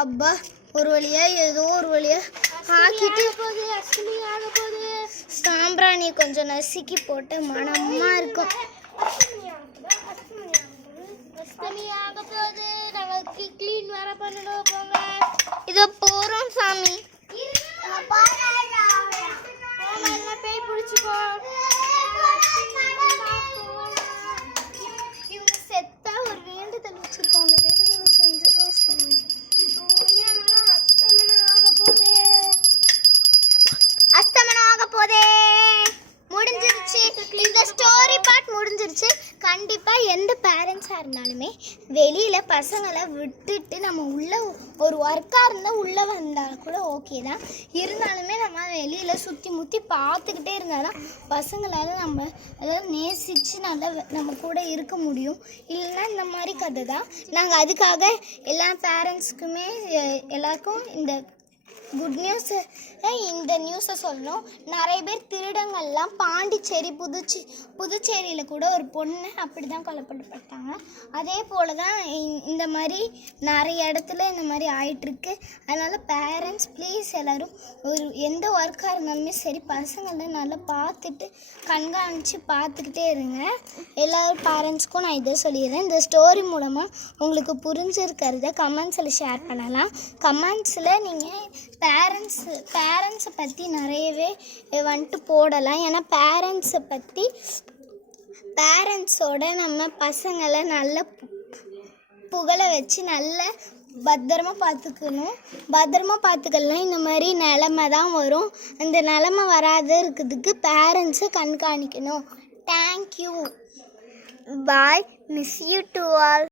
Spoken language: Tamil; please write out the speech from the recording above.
அப்பா ஒரு வழியா ஏதோ ஒரு வழியா ஆக்கிட்டு சாம்பிராணி கொஞ்சம் நசுக்கி போட்டு மனமா இருக்கும். இதோ போறோம் சாமி. இவங்க செத்தா ஒரு வேண்டுதல் வச்சிருக்கோம், அந்த வேண்டுதலை செஞ்சிடும் சாமி. அஸ்தமனம் ஆக போதே. முடிஞ்சிருச்சு, இந்த ஸ்டோரி பார்ட் முடிஞ்சிருச்சு. கண்டிப்பாக எந்த பேரண்ட்ஸாக இருந்தாலுமே வெளியில் பசங்களை விட்டுட்டு நம்ம உள்ளே ஒரு ஒர்க்காக இருந்தால் உள்ளே வந்தால் கூட ஓகே தான். இருந்தாலுமே நம்ம வெளியில் சுற்றி முற்றி பார்த்துக்கிட்டே இருந்தால் தான் பசங்களால் நம்ம அதாவது நேசித்து நல்லா நம்ம கூட இருக்க முடியும். இல்லைன்னா இந்த மாதிரி கதை தான். நாங்கள் அதுக்காக எல்லா பேரண்ட்ஸுக்குமே எல்லாருக்கும் இந்த குட் நியூஸு, இந்த நியூஸை சொல்லணும். நிறைய பேர் திருடங்கள்லாம் பாண்டிச்சேரி புதுச்சேரியில் கூட ஒரு பொண்ணு அப்படி தான் கொல்லப்பட்டாங்க. அதே போல் தான் இந்த மாதிரி நிறைய இடத்துல இந்த மாதிரி ஆயிட்டுருக்கு. அதனால் பேரண்ட்ஸ் ப்ளீஸ் எல்லோரும் ஒரு எந்த ஒர்க்காக இருந்தாலுமே சரி பசங்களை நல்லா பார்த்துட்டு கண்காணித்து பார்த்துக்கிட்டே இருங்க. எல்லோரும் பேரண்ட்ஸ்க்கும் நான் இதை சொல்லிடுறேன். இந்த ஸ்டோரி மூலமாக உங்களுக்கு புரிஞ்சிருக்கிறத கமெண்ட்ஸில் ஷேர் பண்ணலாம். கமெண்ட்ஸில் நீங்கள் பேரண்ட்ஸை பற்றி நிறையவே வந்துட்டு போடலாம். ஏன்னா பேரண்ட்ஸோட நம்ம பசங்களை நல்ல புகழ வச்சு நல்ல பத்திரமா பார்த்துக்கலாம். இந்த மாதிரி நிலமை தான் வரும். அந்த நிலமை வராத இருக்கிறதுக்கு பேரண்ட்ஸை கண்காணிக்கணும். Thank you, bye, miss you to all.